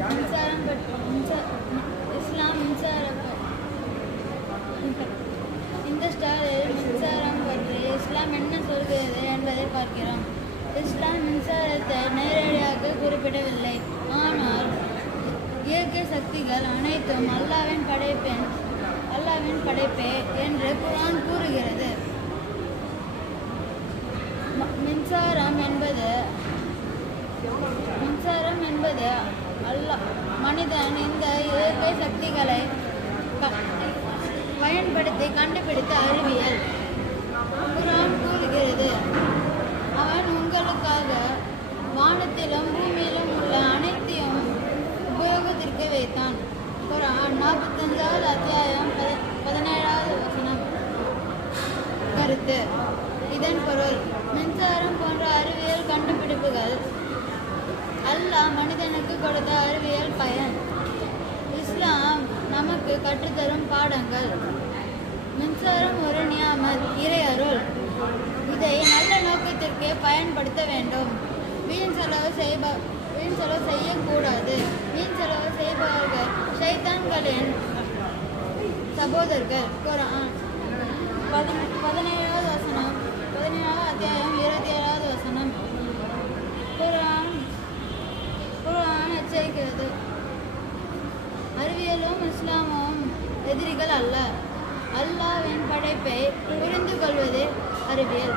மின்சாரம் இஸ்லாம் மின்சாரம் இந்த ஸ்டாரில் மின்சாரம் பற்றி இஸ்லாம் என்ன சொல்கிறது என்பதை பார்க்கிறோம். இஸ்லாம் மின்சாரத்தை நேரடியாக குறிப்பிடவில்லை. ஆனால் இயற்கை சக்திகள் அனைத்தும் அல்லாஹ்வின் படைப்பே என்று குர்ஆன் கூறுகிறது. மின்சாரம் என்பது மனிதன் இந்த இயற்கை சக்திகளை பயன்படுத்தி கண்டுபிடித்த அறிவியல். குர்ஆன் கூறுகிறது, அவன் உங்களுக்காக வானத்திலும் பூமியிலும் உள்ள அனைத்தையும் உபயோகத்திற்கு வைத்தான். குர்ஆன் 45வது அத்தியாயம் 17வது வசனம். கருத்து. இதன் பொருள், மின்சாரம் போன்ற அறிவியல் கண்டுபிடிப்புகள் அல்லாஹ் மனிதனுக்கு கொடுத்த அறிவியல் பயன். இஸ்லாம் நமக்கு கற்றுத்தரும் பாடங்கள். மின்சாரம் ஒரு நியாமத், இறை அருள். இதை நல்ல நோக்கத்திற்கு பயன்படுத்த வேண்டும். வீண் செலவு செய்யக்கூடாது. வீண் செலவு செய்பவர்கள் ஷைத்தான்களின் சகோதரர்கள். குர்ஆன் 17வது வசனம், 17வது அத்தியாயம் 27வது வசனம். குர்ஆன் எச்சரிக்கிறது, அறிவியலும் இஸ்லாமும் எதிரிகள் அல்ல. அல்லாஹ்வின் படைப்பை புரிந்து கொள்வதே அறிவியல்.